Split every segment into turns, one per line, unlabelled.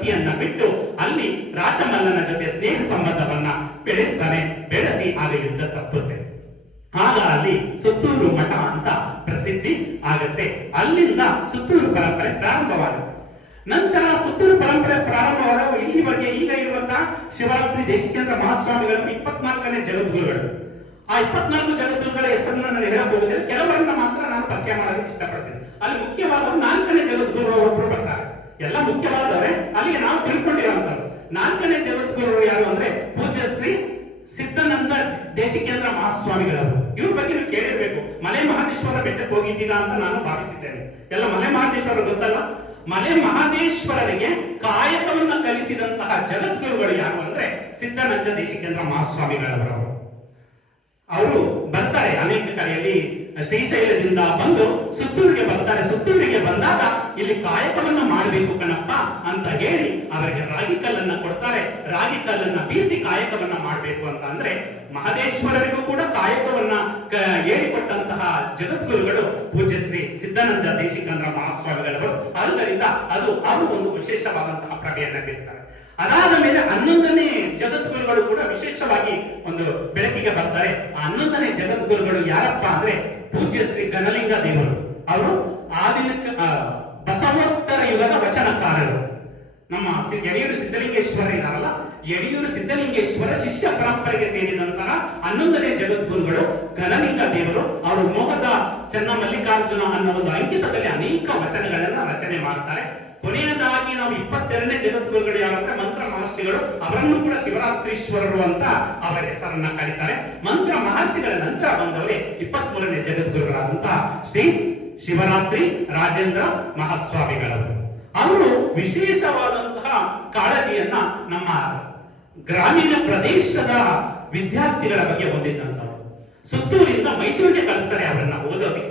ಪತಿಯನ್ನ ಬಿಟ್ಟು ಅಲ್ಲಿ ರಾಜಮಲ್ಲನ ಜೊತೆ ಸ್ನೇಹ ಸಂಬಂಧವನ್ನ ಬೆಳೆಸ್ತಾನೆ, ಬೆಳೆಸಿ ಆಗ ಯುದ್ಧ ತಪ್ಪುತ್ತೆ. ಆಗ ಅಲ್ಲಿ ಸುತ್ತೂರು ಮಠ ಅಂತ ಪ್ರಸಿದ್ಧಿ ಆಗತ್ತೆ. ಅಲ್ಲಿಂದ ಸುತ್ತೂರು ಪರಂಪರೆ ಪ್ರಾರಂಭವಾಗುತ್ತೆ. ನಂತರ ಸುತ್ತೂರು ಪರಂಪರೆ ಪ್ರಾರಂಭವಾದವು ಇಲ್ಲಿವರೆಗೆ ಈಗ ಇರುವಂತಹ ಶಿವರಾತ್ರಿ ದೇಶಿಕೇಂದ್ರ ಮಹಾಸ್ವಾಮಿಗಳು ಇಪ್ಪತ್ನಾಲ್ಕನೇ ಜಗದ್ಗುರುಗಳು. ಆ ಇಪ್ಪತ್ನಾಲ್ಕು ಜಗದ್ಗುರುಗಳ ಹೆಸರನ್ನ ನಾನು ಹೇಳಬಹುದು ಕೆಲವರನ್ನ ಮಾತ್ರ ನಾನು ಪರಿಚಯ ಮಾಡೋದಕ್ಕೆ ಇಷ್ಟಪಡ್ತೇನೆ. ಅಲ್ಲಿ ಮುಖ್ಯವಾದ ನಾಲ್ಕನೇ ಜಗದ್ಗುರು ಒಬ್ಬರು ಬರ್ತಾರೆ. ಎಲ್ಲ ಮುಖ್ಯವಾದವೇ? ಅಲ್ಲಿಗೆ ನಾವು ತಿಳ್ಕೊಂಡಿರುವಂತವ್ರು ನಾಲ್ಕನೇ ಜಗದ್ಗುರು ಯಾರು ಅಂದ್ರೆ ಪೂಜ್ಯ ಶ್ರೀ ಸಿದ್ಧಾನಂದ ದೇಶಿಕೇಂದ್ರ ಮಹಾಸ್ವಾಮಿಗಳವರು. ಇವ್ರ ಬಗ್ಗೆ ನೀವು ಕೇಳಿರ್ಬೇಕು. ಮಲೆ ಮಹಾದೇಶ್ವರ ಬೆಟ್ಟಕ್ಕೆ ಹೋಗಿದ್ದೀರಾ ಅಂತ ನಾನು ಭಾವಿಸಿದ್ದೇನೆ. ಎಲ್ಲ ಮಲೆ ಮಹಾದೇಶ್ವರ ಗೊತ್ತಲ್ಲ? ಮಲೆ ಮಹಾದೇಶ್ವರರಿಗೆ ಕಾಯಕವನ್ನ ಕಲಿಸಿದಂತಹ ಜಗದ್ಗುರುಗಳು ಯಾರು ಅಂದ್ರೆ ಸಿದ್ಧಾನಂದ ದೇಶಿಕೇಂದ್ರ ಮಹಾಸ್ವಾಮಿಗಳವರು. ಅವರು ಬರ್ತಾರೆ ಅನೇಕ ಕಡೆಯಲ್ಲಿ. ಶ್ರೀಶೈಲದಿಂದ ಬಂದು ಸುತ್ತೂರಿಗೆ ಬರ್ತಾರೆ ಸುತ್ತೂರಿಗೆ ಬಂದಾಗ ಇಲ್ಲಿ ಕಾಯಕವನ್ನ ಮಾಡಬೇಕು ಕಣಪ್ಪ ಅಂತ ಹೇಳಿ ಅವರಿಗೆ ರಾಗಿ ಕಲ್ಲನ್ನ ಕೊಡ್ತಾರೆ. ರಾಗಿ ಕಲ್ಲನ್ನ ಬೀಸಿ ಕಾಯಕವನ್ನ ಮಾಡಬೇಕು ಅಂತ ಅಂದ್ರೆ ಮಹದೇಶ್ವರರಿಗೂ ಕೂಡ ಕಾಯಕವನ್ನ ಹೇಳಿಕೊಟ್ಟಂತಹ ಜಗದ್ಗುರುಗಳು ಪೂಜ್ಯ ಶ್ರೀ ಸಿದ್ದಾನಂದ ದೇಶಿಕಂದ್ರ ಮಹಾಸ್ವಾಮಿಗಳವರು ಆದ್ದರಿಂದ ಅದು ಅವರು ಒಂದು ವಿಶೇಷವಾದಂತಹ ಪ್ರಭೆಯನ್ನ ಬೀರ್ತಾರೆ ಅದಾದ ಮೇಲೆ ಹನ್ನೊಂದನೇ ಜಗದ್ಗುರುಗಳು ಕೂಡ ವಿಶೇಷವಾಗಿ ಒಂದು ಬೆಳಕಿಗೆ ಬರ್ತಾರೆ. ಆ ಹನ್ನೊಂದನೇ ಜಗದ್ಗುರುಗಳು ಯಾರಪ್ಪ ಅಂದ್ರೆ ಪೂಜ್ಯ ಶ್ರೀ ಗನಲಿಂಗ ದೇವರು. ಅವರು ಆಧುನಿಕ ಆ, ಬಸವೋತ್ತರ ಯುಗದ ವಚನಕಾರರು. ನಮ್ಮ ಶ್ರೀ ಯಡಿಯೂರು ಸಿದ್ಧಲಿಂಗೇಶ್ವರ ಇದಾರಲ್ಲ ಯಡಿಯೂರು ಸಿದ್ಧಲಿಂಗೇಶ್ವರ ಶಿಷ್ಯ ಪರಂಪರೆಗೆ ಸೇರಿದಂತಹ ಹನ್ನೊಂದನೇ ಜಗದ್ಗುರುಗಳು ಗನಲಿಂಗ ದೇವರು ಅವರು ಮೋಹದ ಚೆನ್ನ ಮಲ್ಲಿಕಾರ್ಜುನ ಅನ್ನೋ ಒಂದು ಅಂಕಿತದಲ್ಲಿ ಅನೇಕ ವಚನಗಳನ್ನ ರಚನೆ ಮಾಡ್ತಾರೆ. ಕೊನೆಯದಾಗಿ ನಾವು ಇಪ್ಪತ್ತೆರಡನೇ ಜಗದ್ಗುರುಗಳು ಯಾರಂದ್ರೆ ಮಂತ್ರ ಮಹರ್ಷಿಗಳು. ಅವರನ್ನು ಕೂಡ ಶಿವರಾತ್ರೀಶ್ವರರು ಅಂತ ಅವರ ಹೆಸರನ್ನ ಕರೀತಾರೆ. ಮಂತ್ರ ಮಹರ್ಷಿಗಳ ನಂತರ ಬಂದವರೇ ಇಪ್ಪತ್ತ್ ಮೂರನೇ ಶ್ರೀ ಶಿವರಾತ್ರಿ ರಾಜೇಂದ್ರ ಮಹಾಸ್ವಾಮಿಗಳವರು ಅವರು ವಿಶೇಷವಾದಂತಹ ಕಾಳಜಿಯನ್ನ ನಮ್ಮ ಗ್ರಾಮೀಣ ಪ್ರದೇಶದ ವಿದ್ಯಾರ್ಥಿಗಳ ಬಗ್ಗೆ ಹೊಂದಿದ್ದಂಥವ್ರು. ಸುತ್ತೂರಿಂದ ಮೈಸೂರಿಗೆ ಕಳಿಸ್ತಾರೆ ಅವರನ್ನ ಓದೋದಕ್ಕೆ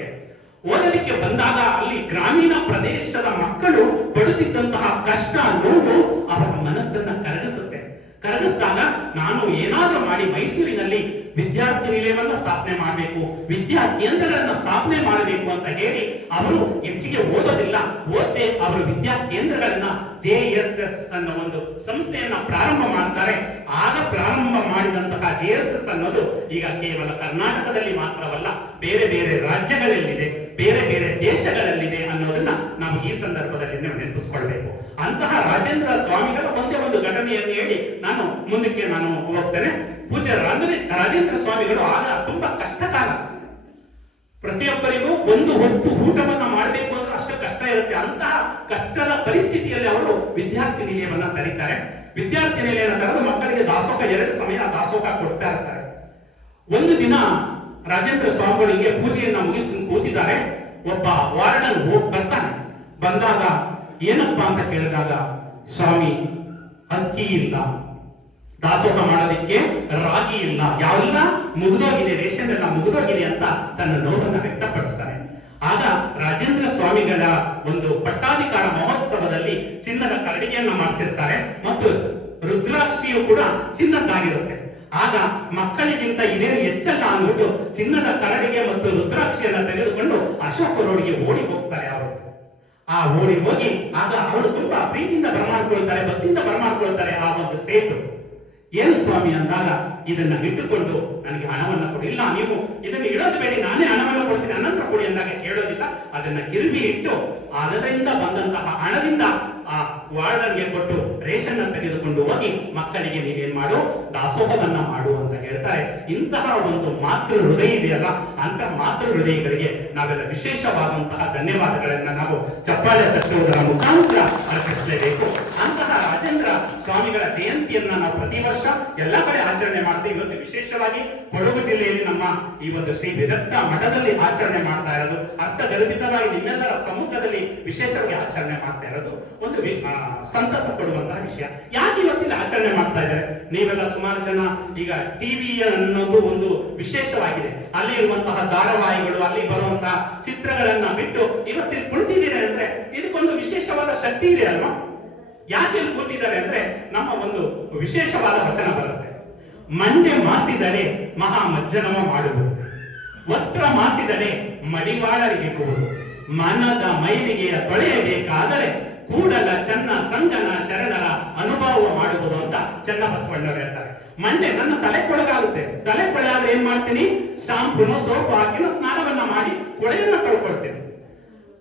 ಓದಲಿಕ್ಕೆ ಬಂದಾಗ ಅಲ್ಲಿ ಗ್ರಾಮೀಣ ಪ್ರದೇಶದ ಮಕ್ಕಳು ಪಡುತ್ತಿದ್ದಂತಹ ಕಷ್ಟ ನೋವು ಅವರ ಮನಸ್ಸನ್ನ ಕರಗಿಸುತ್ತೆ. ಕರಗಿಸಿದಾಗ ನಾನು ಏನಾದ್ರೂ ಮಾಡಿ ಮೈಸೂರಿನಲ್ಲಿ ವಿದ್ಯಾರ್ಥಿ ನಿಲಯವನ್ನ ಸ್ಥಾಪನೆ ಮಾಡಬೇಕು ವಿದ್ಯಾ ಕೇಂದ್ರಗಳನ್ನು ಸ್ಥಾಪನೆ ಮಾಡಬೇಕು ಅಂತ ಹೇಳಿ ಅವರು ಹೆಚ್ಚಿಗೆ ಓದೋದಿಲ್ಲ. ಓದ್ದೆ ಅವರು ವಿದ್ಯಾ ಕೇಂದ್ರಗಳನ್ನ ಜೆ ಎಸ್ ಎಸ್ ಅನ್ನೋ ಒಂದು ಸಂಸ್ಥೆಯನ್ನ ಪ್ರಾರಂಭ ಮಾಡ್ತಾರೆ. ಆಗ ಪ್ರಾರಂಭ ಮಾಡಿದಂತಹ ಜೆ ಎಸ್ ಎಸ್ ಅನ್ನೋದು ಈಗ ಕೇವಲ ಕರ್ನಾಟಕದಲ್ಲಿ ಮಾತ್ರವಲ್ಲ, ಬೇರೆ ಬೇರೆ ರಾಜ್ಯಗಳಲ್ಲಿದೆ. ಬೇರೆ ಬೇರೆ ದೇಶಗಳಲ್ಲಿದೆ ಅನ್ನೋದನ್ನ ನಾವು ಈ ಸಂದರ್ಭದಲ್ಲಿ ನೆನಪಿಸ್ಕೊಳ್ಬೇಕು. ಅಂತಹ ರಾಜೇಂದ್ರ ಸ್ವಾಮಿಗಳ ಒಂದೇ ಒಂದು ಘಟನೆಯನ್ನು ಹೇಳಿ ನಾನು ಮುಂದಕ್ಕೆ ನಾನು ಹೋಗ್ತೇನೆ. ಪೂಜೆ ರಾಜೇಂದ್ರ ರಾಜೇಂದ್ರ ಸ್ವಾಮಿಗಳು ಆಗ ತುಂಬಾ ಕಷ್ಟಕಾಲ. ಪ್ರತಿಯೊಬ್ಬರಿಗೂ ಒಂದು ಹೊತ್ತು ಊಟವನ್ನ ಮಾಡಬೇಕು ಅಂದ್ರೆ ಅಷ್ಟು ಕಷ್ಟ ಇರುತ್ತೆ. ಅಂತಹ ಕಷ್ಟದ ಪರಿಸ್ಥಿತಿಯಲ್ಲಿ ಅವರು ವಿದ್ಯಾರ್ಥಿ ನಿಲಯವನ್ನ ತರೀತಾರೆ. ವಿದ್ಯಾರ್ಥಿ ನಿಲಯನ ತರಲು ಮಕ್ಕಳಿಗೆ ದಾಸೋಹ, ಎರಡು ಸಮಯ ದಾಸೋಹ ಕೊಡ್ತಾ ಇರ್ತಾರೆ. ಒಂದು ದಿನ ರಾಜೇಂದ್ರ ಸ್ವಾಮಿಗಳಿಗೆ ಪೂಜೆಯನ್ನ ಮುಗಿಸ್ಕೊಂಡು ಕೂತಿದ್ದಾರೆ. ಒಬ್ಬ ವಾರ್ಡನ್ ಹೋಗ್ ಬರ್ತಾನೆ. ಬಂದಾಗ, ಏನಪ್ಪಾ ಅಂತ ಕೇಳಿದಾಗ, ಸ್ವಾಮಿ, ಅಕ್ಕಿ ಇಲ್ಲ. ದಾಸೋಹ ಮಾಡೋದಕ್ಕೆ ರಾಗಿ ಇಲ್ಲ. ಯಾವೆಲ್ಲ ಮುಗಿದೋಗಿದೆ, ರೇಷನ್ ಎಲ್ಲ ಮುಗಿದೋಗಿದೆ ಅಂತ ತನ್ನ ನೋವನ್ನ ವ್ಯಕ್ತಪಡಿಸ್ತಾರೆ ಆಗ ರಾಜೇಂದ್ರ ಸ್ವಾಮಿಗಳ ಒಂದು ಪಟ್ಟಾಧಿಕಾರ ಮಹೋತ್ಸವದಲ್ಲಿ ಚಿನ್ನದ ಕರಡಿಗೆಯನ್ನ ಮಾಡಿಸಿರ್ತಾರೆ. ಮತ್ತು ರುದ್ರಾಕ್ಷಿಯು ಕೂಡ ಚಿನ್ನದ್ದಾಗಿರುತ್ತೆ. ಆಗ ಮಕ್ಕಳಿಗಿಂತ ಇದೇನು ಹೆಚ್ಚಲ್ಲ ಅಂದ್ಬಿಟ್ಟು ಚಿನ್ನದ ಕರಡಿಗೆ ಮತ್ತು ರುದ್ರಾಕ್ಷಿಯನ್ನ ತೆಗೆದುಕೊಂಡು ಅಶೋಕ ಓಡಿ ಹೋಗ್ತಾರೆ ಅವರು ಆ ಓಡಿ ಹೋಗಿ ಆಗ ಅವರು ತುಂಬಾ ಪ್ರೀತಿಯಿಂದ ಬರಮಾಡ್ಕೊಳ್ತಾರೆ ಭಕ್ತಿಯಿಂದ ಬರಮಾಡ್ಕೊಳ್ತಾರೆ ಆ ಒಂದು ಸೇತು. ಏನು ಸ್ವಾಮಿ ಅಂದಾಗ ಇದನ್ನ ಬಿಟ್ಟುಕೊಂಡು ನನಗೆ ಹಣವನ್ನ ಕೊಡಿ. ಇಲ್ಲ, ನೀವು ಇದನ್ನ ಇಡೋದು ಮೇಲೆ ನಾನೇ ಹಣವನ್ನು ಕೊಡ್ತೀನಿ ಅನಂತರ ಕೊಡಿ ಅಂದಾಗ ಕೇಳೋದಿಲ್ಲ. ಅದನ್ನ ಗಿರ್ವಿ ಇಟ್ಟು ಅದರಿಂದ ಬಂದಂತಹ ಹಣದಿಂದ ಆ ವಾರ್ಡರ್ಗೆ ಕೊಟ್ಟು ರೇಷನ್ ತೆಗೆದುಕೊಂಡು ಹೋಗಿ ಮಕ್ಕಳಿಗೆ ನೀವೇನ್ ಮಾಡು? ದಾಸೋಹವನ್ನ ಮಾಡು ಅಂತ ಹೇಳ್ತಾರೆ. ಇಂತಹ ಒಂದು ಮಾತೃ ಹೃದಯ ಇದೆಯಲ್ಲ, ಅಂತ ಮಾತೃ ಹೃದಯಗಳಿಗೆ ನಾವೆಲ್ಲ ವಿಶೇಷವಾದಂತಹ ಧನ್ಯವಾದಗಳನ್ನ ನಾವು ಚಪ್ಪಾಳೆ ತಟ್ಟುವುದರ ಮುಖಾಂತರ ಅರ್ಪಿಸಲೇಬೇಕು. ಅಂತಹ ರಾಜೇಂದ್ರ ಸ್ವಾಮಿಗಳ ಜಯಂತಿಯನ್ನ ನಾವು ಪ್ರತಿ ವರ್ಷ ಎಲ್ಲ ಕಡೆ ಆಚರಣೆ ಮಾಡ್ತೀವಿ. ಇವತ್ತು ವಿಶೇಷವಾಗಿ ಕೊಡಗು ಜಿಲ್ಲೆಯಲ್ಲಿ ಈ ಒಂದು ಶ್ರೀ ವಿದತ್ತ ಮಠದಲ್ಲಿ ಆಚರಣೆ ಮಾಡ್ತಾ ಇರೋದು. ಅರ್ಥಗರ್ಭಿತವಾಗಿ ನಿಮ್ಮೆಲ್ಲರ ಸಮ್ಮುಖದಲ್ಲಿ ವಿಶೇಷವಾಗಿ ಆಚರಣೆ ಮಾಡ್ತಾ ಇರೋದು ಒಂದು ಸಂತಸ ಕೊಡುವಂತಹ ವಿಷಯ. ಯಾಕೆ ಇವತ್ತಿನ ಆಚರಣೆ ಮಾಡ್ತಾ ಇದ್ದಾರೆ? ನೀವೆಲ್ಲ ಸುಮಾರು ಜನ ಈಗ ಟಿವಿ ಅನ್ನೋದು ಒಂದು ವಿಶೇಷವಾಗಿದೆ. ಅಲ್ಲಿ ಇರುವಂತಹ ಧಾರಾವಾಹಿಗಳು, ಅಲ್ಲಿ ಬರುವಂತಹ ಚಿತ್ರಗಳನ್ನ ಬಿಟ್ಟು ಇವತ್ತಿಲ್ಲಿ ಕುಳಿತಿದ್ದೀರಿ ಅಂದ್ರೆ ಇದಕ್ಕೊಂದು ವಿಶೇಷವಾದ ಶಕ್ತಿ ಇದೆ ಅಲ್ವಾ? ಯಾಕೆ ಇಲ್ಲಿ ಕೂತಿದ್ದಾರೆ ಅಂದ್ರೆ ನಮ್ಮ ಒಂದು ವಿಶೇಷವಾದ ವಚನ ಬರುತ್ತೆ. ಮಂಡೆ ಮಾಸಿದರೆ ಮಹಾ ಮಜ್ಜನವ ಮಾಡುವುದು. ವಸ್ತ್ರ ಮಾಸಿದರೆ ಮಡಿವಾಳರಿಗೆ ಕೊಡುವುದು. ಮನದ ಮೈಲಿಗೆಯ ತೊಳೆಯಬೇಕಾದರೆ ಕೂಡಲ ಚನ್ನ ಸಂಗನ ಶರಣರ ಅನುಭವ ಮಾಡುವುದು ಅಂತ ಚನ್ನಬಸವಣ್ಣವ್ರು ಹೇಳ್ತಾರೆ. ಮಂಡೆ ನನ್ನ ತಲೆ ಕೊಳಗಾಗುತ್ತೆ ತಲೆ ಕೊಳೆ ಆದ್ರೆ ಏನ್ ಮಾಡ್ತೀನಿ? ಶಾಂಪುನು, ಸೋಪು ಹಾಕಿನ, ಸ್ನಾನವನ್ನ ಮಾಡಿ ಕೊಳೆಯನ್ನ ಕಳ್ಕೊಳ್ತೇನೆ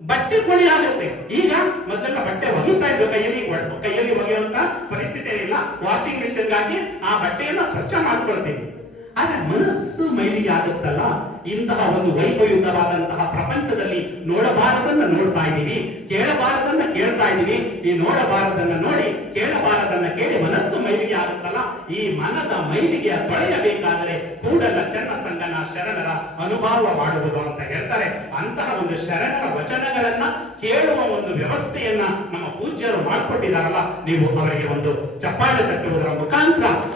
ಬಟ್ಟೆ ಕೊಳಿ ಆಗುತ್ತೆ. ಈಗ ಮೊದಲೆಲ್ಲ ಬಟ್ಟೆ ಒಗಿತಾ ಇದ್ದ ಕೈಯಲ್ಲಿ ಕೈಯಲ್ಲಿ ಒಗೆಯುವಂತ ಪರಿಸ್ಥಿತಿ ಇಲ್ಲ. ವಾಷಿಂಗ್ ಮಿಷಿನ್ಗಾಗಿ ಆ ಬಟ್ಟೆಯನ್ನ ಸ್ವಚ್ಛ ಮಾಡ್ಕೊಳ್ತೀವಿ ಆದ್ರೆ ಮನಸ್ಸು ಮೈಲಿಗೆ ಆಗುತ್ತಲ್ಲ? ಇಂತಹ ಒಂದು ವೈಭವಯುತವಾದಂತಹ ಪ್ರಪಂಚದಲ್ಲಿ ನೋಡಬಾರದನ್ನ ನೋಡ್ತಾ ಇದ್ದೀವಿ ಕೇಳಬಾರದನ್ನ ಕೇಳ್ತಾ ಇದ್ದೀವಿ ಈ ನೋಡಬಾರದನ್ನ ನೋಡಿ, ಕೇಳಬಾರದನ್ನ ಕೇಳಿ ಮನಸ್ಸು ಈ ಮನದ ಮೈಲಿಗೆ ಪಡೆಯಬೇಕಾದರೆ ಕೂಡಲ ಚನ್ನ ಸಂಗನ ಶರಣರ ಅನುಭವ ಮಾಡುವುದು ಅಂತ ಹೇಳ್ತಾರೆ. ಅಂತಹ ಒಂದು ಶರಣರ ವಚನಗಳನ್ನ ಕೇಳುವ ಒಂದು ವ್ಯವಸ್ಥೆಯನ್ನ ನಮ್ಮ ಪೂಜ್ಯರು ಮಾಡಿಕೊಟ್ಟಿದಾರಲ್ಲ ನೀವು ಅವರಿಗೆ ಒಂದು ಚಪ್ಪಾಳೆ ತಟ್ಟುವುದರ ಮುಖಾಂತರ